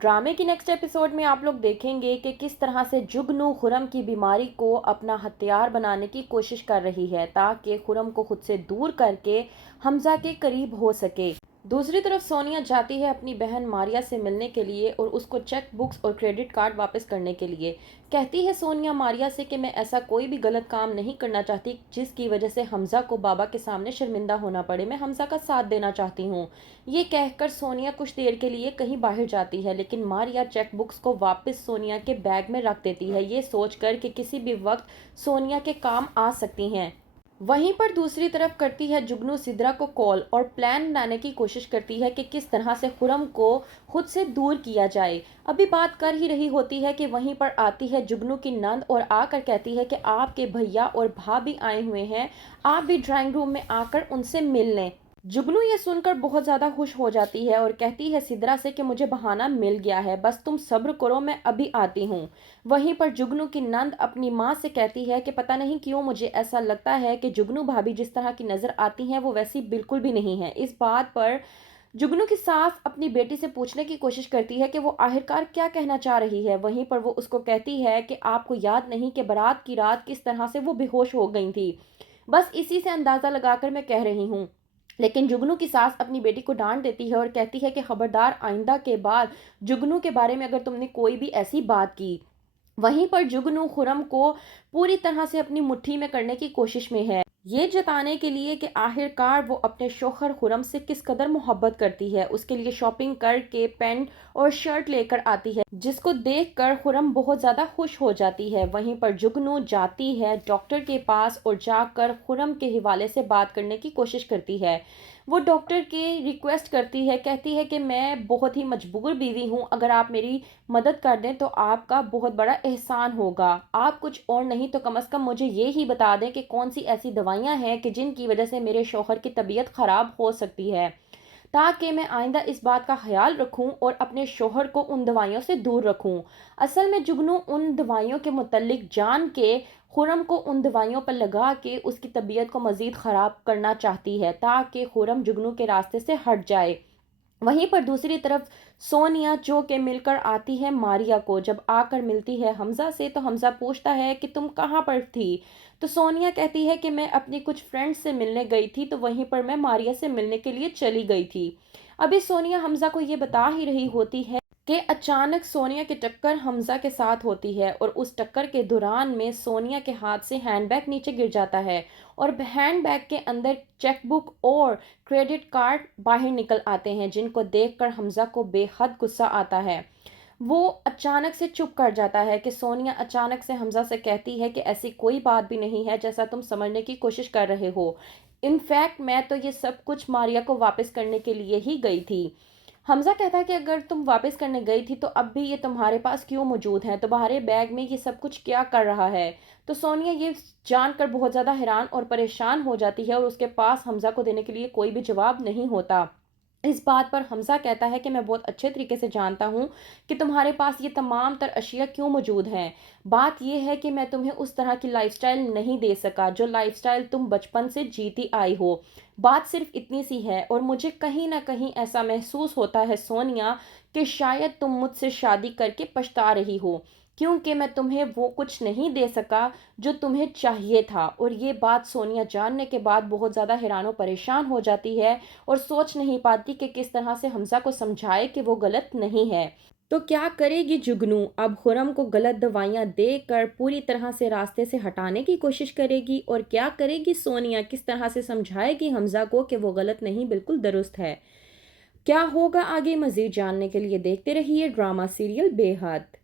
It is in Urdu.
ڈرامے کی نیکسٹ ایپیسوڈ میں آپ لوگ دیکھیں گے کہ کس طرح سے جگنو خرم کی بیماری کو اپنا ہتھیار بنانے کی کوشش کر رہی ہے تاکہ خرم کو خود سے دور کر کے حمزہ کے قریب ہو سکے۔ دوسری طرف سونیا جاتی ہے اپنی بہن ماریا سے ملنے کے لیے اور اس کو چیک بکس اور کریڈٹ کارڈ واپس کرنے کے لیے۔ کہتی ہے سونیا ماریا سے کہ میں ایسا کوئی بھی غلط کام نہیں کرنا چاہتی جس کی وجہ سے حمزہ کو بابا کے سامنے شرمندہ ہونا پڑے، میں حمزہ کا ساتھ دینا چاہتی ہوں۔ یہ کہہ کر سونیا کچھ دیر کے لیے کہیں باہر جاتی ہے لیکن ماریا چیک بکس کو واپس سونیا کے بیگ میں رکھ دیتی ہے، یہ سوچ کر کہ کسی بھی وقت سونیا کے کام آ سکتی ہیں۔ وہیں پر دوسری طرف کرتی ہے جگنو سدرا کو کال اور پلان بنانے کی کوشش کرتی ہے کہ کس طرح سے خرم کو خود سے دور کیا جائے۔ ابھی بات کر ہی رہی ہوتی ہے کہ وہیں پر آتی ہے جگنو کی نند اور آ کر کہتی ہے کہ آپ کے بھیا اور بھابھی آئے ہوئے ہیں، آپ بھی ڈرائنگ روم میں آ کر ان سے مل لیں۔ جگنو یہ سن کر بہت زیادہ خوش ہو جاتی ہے اور کہتی ہے سدرا سے کہ مجھے بہانہ مل گیا ہے، بس تم صبر کرو، میں ابھی آتی ہوں۔ وہیں پر جگنو کی نند اپنی ماں سے کہتی ہے کہ پتہ نہیں کیوں مجھے ایسا لگتا ہے کہ جگنو بھابھی جس طرح کی نظر آتی ہیں وہ ویسی بالکل بھی نہیں ہے۔ اس بات پر جگنو کی ساس اپنی بیٹی سے پوچھنے کی کوشش کرتی ہے کہ وہ آخرکار کیا کہنا چاہ رہی ہے۔ وہیں پر وہ اس کو کہتی ہے کہ آپ کو یاد نہیں کہ بارات کی رات کس طرح سے وہ بے ہوش ہو گئی تھی، بس اسی سے اندازہ لگا کر میں کہہ رہی ہوں۔ لیکن جگنو کی ساس اپنی بیٹی کو ڈانٹ دیتی ہے اور کہتی ہے کہ خبردار آئندہ کے بعد جگنو کے بارے میں اگر تم نے کوئی بھی ایسی بات کی۔ وہیں پر جگنو خرم کو پوری طرح سے اپنی مٹھی میں کرنے کی کوشش میں ہے، یہ جتانے کے لیے کہ آخرکار وہ اپنے شوہر خرم سے کس قدر محبت کرتی ہے۔ اس کے لیے شاپنگ کر کے پینٹ اور شرٹ لے کر آتی ہے جس کو دیکھ کر خرم بہت زیادہ خوش ہو جاتی ہے۔ وہیں پر جگنو جاتی ہے ڈاکٹر کے پاس اور جا کر خرم کے حوالے سے بات کرنے کی کوشش کرتی ہے۔ وہ ڈاکٹر کی ریکویسٹ کرتی ہے، کہتی ہے کہ میں بہت ہی مجبور بیوی ہوں، اگر آپ میری مدد کر دیں تو آپ کا بہت بڑا احسان ہوگا۔ آپ کچھ اور نہیں تو کم از کم مجھے یہی بتا دیں کہ کون سی ایسی دوائیاں ہیں کہ جن کی وجہ سے میرے شوہر کی طبیعت خراب ہو سکتی ہے، تاکہ میں آئندہ اس بات کا خیال رکھوں اور اپنے شوہر کو ان دوائیوں سے دور رکھوں۔ اصل میں جگنو ان دوائیوں کے متعلق جان کے خرم کو ان دوائیوں پر لگا کے اس کی طبیعت کو مزید خراب کرنا چاہتی ہے تاکہ خرم جگنو کے راستے سے ہٹ جائے۔ وہیں پر دوسری طرف سونیا جو کہ مل کر آتی ہے ماریا کو، جب آ کر ملتی ہے حمزہ سے تو حمزہ پوچھتا ہے کہ تم کہاں پر تھی، تو سونیا کہتی ہے کہ میں اپنی کچھ فرینڈ سے ملنے گئی تھی تو وہیں پر میں ماریا سے ملنے کے لیے چلی گئی تھی۔ ابھی سونیا حمزہ کو یہ بتا ہی رہی ہوتی ہے کہ اچانک سونیا کی ٹکر حمزہ کے ساتھ ہوتی ہے اور اس ٹکر کے دوران میں سونیا کے ہاتھ سے ہینڈ بیگ نیچے گر جاتا ہے اور ہینڈ بیگ کے اندر چیک بک اور کریڈٹ کارڈ باہر نکل آتے ہیں، جن کو دیکھ کر حمزہ کو بے حد غصہ آتا ہے۔ وہ اچانک سے چپ کر جاتا ہے کہ سونیا اچانک سے حمزہ سے کہتی ہے کہ ایسی کوئی بات بھی نہیں ہے جیسا تم سمجھنے کی کوشش کر رہے ہو، ان فیکٹ میں تو یہ سب کچھ ماریا کو واپس کرنے کے لیے ہی گئی تھی۔ حمزہ کہتا ہے کہ اگر تم واپس کرنے گئی تھی تو اب بھی یہ تمہارے پاس کیوں موجود ہے، تمہارے بیگ میں یہ سب کچھ کیا کر رہا ہے؟ تو سونیا یہ جان کر بہت زیادہ حیران اور پریشان ہو جاتی ہے اور اس کے پاس حمزہ کو دینے کے لیے کوئی بھی جواب نہیں ہوتا۔ اس بات پر حمزہ کہتا ہے کہ میں بہت اچھے طریقے سے جانتا ہوں کہ تمہارے پاس یہ تمام تر اشیاء کیوں موجود ہیں، بات یہ ہے کہ میں تمہیں اس طرح کی لائف سٹائل نہیں دے سکا جو لائف سٹائل تم بچپن سے جیتی آئی ہو، بات صرف اتنی سی ہے۔ اور مجھے کہیں نہ کہیں ایسا محسوس ہوتا ہے سونیا کہ شاید تم مجھ سے شادی کر کے پچھتا رہی ہو، کیونکہ میں تمہیں وہ کچھ نہیں دے سکا جو تمہیں چاہیے تھا۔ اور یہ بات سونیا جاننے کے بعد بہت زیادہ حیران و پریشان ہو جاتی ہے اور سوچ نہیں پاتی کہ کس طرح سے حمزہ کو سمجھائے کہ وہ غلط نہیں ہے۔ تو کیا کرے گی جگنو؟ اب خرم کو غلط دوائیاں دے کر پوری طرح سے راستے سے ہٹانے کی کوشش کرے گی، اور کیا کرے گی سونیا؟ کس طرح سے سمجھائے گی حمزہ کو کہ وہ غلط نہیں بالکل درست ہے؟ کیا ہوگا آگے؟ مزید جاننے کے لیے دیکھتے رہیے ڈرامہ سیریل بے حد۔